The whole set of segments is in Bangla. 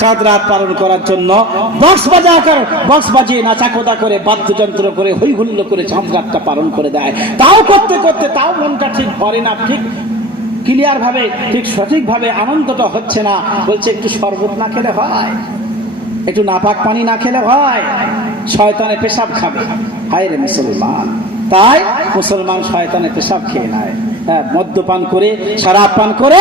চাঁদ রাত পালন করার জন্য বক্স বাজা কর বক্স বাজিয়ে নাচাকোদা করে, বাদ্যযন্ত্র করে হই হুল্লো করে চাঁদ রাতটা পালন করে দেয়। তাও করতে করতে তাও মনটা ঠিক ভরে না, ঠিক ক্লিয়ার ভাবে, ঠিক সঠিক ভাবে আনন্দটা হচ্ছে না। বলছে, একটু শরবত না খেলে হয়, একটু নাপাক পানি না খেলে হয়, শয়তানে পেশাব খাবে। হায় রে মুসলমান। তাই মুসলমান শয়তানে পেশাব খেয়ে নেয়। হ্যাঁ মদ্যপান করে, শরাব পান করে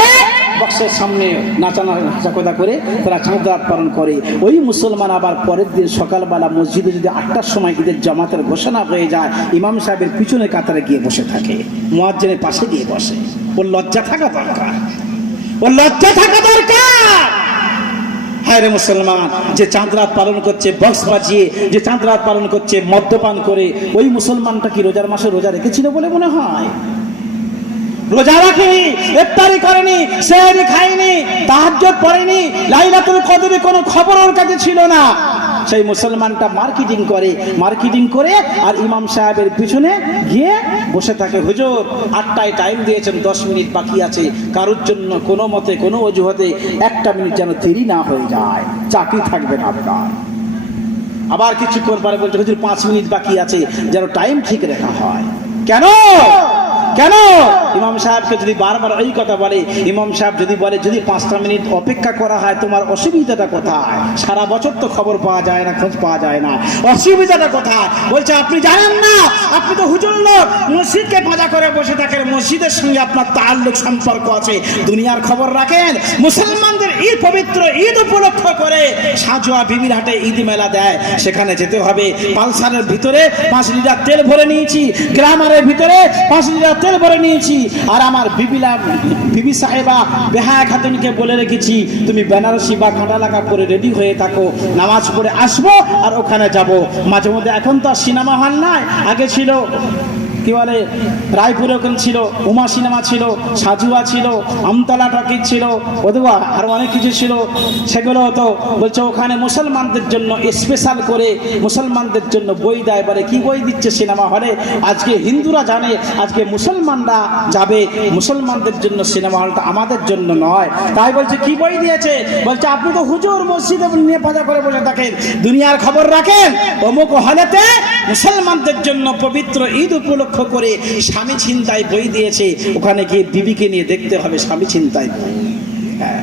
বক্সের সামনে নাচানা, নাচাকোদা করে তারা চাঁদাত পালন করে। ওই মুসলমান আবার পরের দিন সকালবেলা মসজিদে যদি আটটার সময় ঈদের জামাতের ঘোষণা হয়ে যায়, ইমাম সাহেবের পিছনে কাতারে গিয়ে বসে থাকে। মুয়াজ্জিনের পাশে গিয়ে বসে। ওর লজ্জা থাকা দরকার। ওর লজ্জা থাকা দরকার! রে মুসলমান, যে চাঁদরাত পালন করছে, বক্স বাজিয়ে যে চাঁদরাত পালন করছে, মদ্যপান করে, ওই মুসলমানটা কি রোজার মাসে রোজা রেখেছিল বলে মনে হয়? রোজা রাখেনি, ইফতারি করেনি সেহরি খায়নি তাহাজ্জুদ পড়েনি, লাইলাতুল কদরে কোনো খবর ওর কাছে ছিল না। সেই মুসলমানটা মার্কেটিং করে মার্কেটিং করে আর ইমাম সাহেবের পিছনে গিয়ে বসে থাকে। হুজুর, আটটায় টাইম দিয়েছেন, দশ মিনিট বাকি আছে। কারোর জন্য কোনো মতে, কোনো অজুহাতে একটা মিনিট যেন দেরি না হয়ে যায়। চাকরি থাকবে না আপনার। আবার কিছুক্ষণ পরে বলছে, হুজুর, পাঁচ মিনিট বাকি আছে, যেন টাইম ঠিক রেখা হয়। কেন? কেন? ইমাম সাহেবকে যদি বারবার এই কথা বলে, ইমাম সাহেব যদি বলে, যদি পাঁচটা মিনিট অপেক্ষা করা হয়, তোমার অসুবিধাটা কোথায়? সারা বছর তো খবর পাওয়া যায় না, খোঁজ পাওয়া যায় না। অসুবিধাটা কোথায়? বলছে, আপনি জানেন না? আপনি তো হুজুর লোক। মসজিদকে পাজা করে বসে থাকেন। মসজিদের সঙ্গে আপনার তাল্লুক সম্পর্ক আছে। দুনিয়ার খবর রাখেন। মুসলমানদের ঈদ পবিত্র ঈদ উপলক্ষ করে সাজোয়া বিবির হাটে ঈদ মেলা দেয়। সেখানে যেতে হবে। পালসারের ভিতরে পাঁচ লিটার তেল ভরে নিয়েছি। গ্রামারের ভিতরে পাঁচ লিটার তেল ভরে নিয়েছি। আর আমার বিবিলা, বিবি সাহেবা বেহায়া খাতুনকে বলে রেখেছি, তুমি বেনারসি বা কাঁটা লাগা পরে রেডি হয়ে থাকো। নামাজ পড়ে আসব আর ওখানে যাব। মাঝে মধ্যে এখন তো আর সিনেমা হল নাই, আগে ছিল কি বলে রায়পুরে ওখানে ছিল, উমা সিনেমা ছিল, সাজুয়া ছিল, আমতলা টকিজ ছিল, অথবা আরও অনেক কিছু ছিল। সেগুলো হতো বলছে ওখানে মুসলমানদের জন্য স্পেশাল করে, মুসলমানদের জন্য বই দেয়। বলে কি বই দিচ্ছে সিনেমা হলে? আজকে হিন্দুরা জানে, আজকে মুসলমানরা যাবে। মুসলমানদের জন্য সিনেমা হলটা আমাদের জন্য নয়। তাই বলছে, কি বই দিয়েছে? বলছে, আপনি তো হুজুর মসজিদে নিয়ে পাজা করে বসে থাকেন। দুনিয়ার খবর রাখেন? অমুক হলেতে মুসলমানদের জন্য পবিত্র ঈদ উপলক্ষ করে স্বামী চিন্তায় বই দিয়েছে, ওখানে গিয়ে বিবিকে নিয়ে দেখতে হবে স্বামী চিন্তায়। বই হ্যাঁ।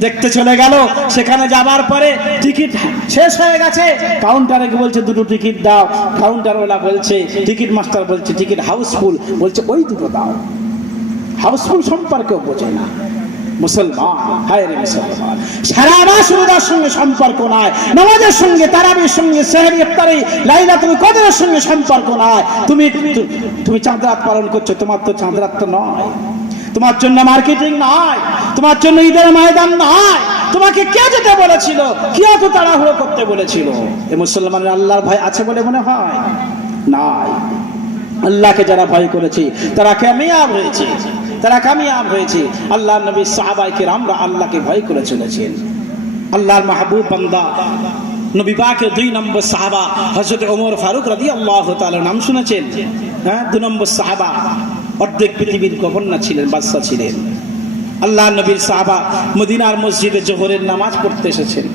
দেখতে চলে গেল, সেখানে যাবার পরে টিকিট শেষ হয়ে গেছে। কাউন্টারে বলছে, দুটো টিকিট দাও। কাউন্টারওয়ালা বলছে টিকিট মাস্টার বলছে টিকিট হাউসফুল বলছে, ওই দুটো দাও। হাউসফুল সম্পর্কেও বোঝে না। তু- তোমার তো তো জন্য মার্কেটিং নয় তোমার জন্য ঈদের ময়দান নয় তোমাকে কে যেতে বলেছিল? কে এত তাড়াহুড়ো করতে বলেছিল? এ মুসলমানের আল্লাহর ভয় আছে বলে মনে হয়? নাই। আল্লাহকে যারা ভয় করেছে, তারা কামিয়াব হয়েছে। তারা কামিয়াব হয়েছে। আল্লাহ নবী সাহাবাইকে আমরা আল্লাহকে ভয় করে চলেছেন। আল্লাহর মাহবুব বান্দা, নবী পাকের দুই নম্বর সাহাবা হজরত ওমর ফারুক রাদি আল্লাহ তাআলার নাম শুনেছেন? হ্যাঁ দু নম্বর সাহাবা, অর্ধেক পৃথিবীর গভর্নর ছিলেন বাদশা ছিলেন। আল্লাহ নবীর সাহাবা মদিনার মসজিদে জোহরের নামাজ পড়তে এসেছেন।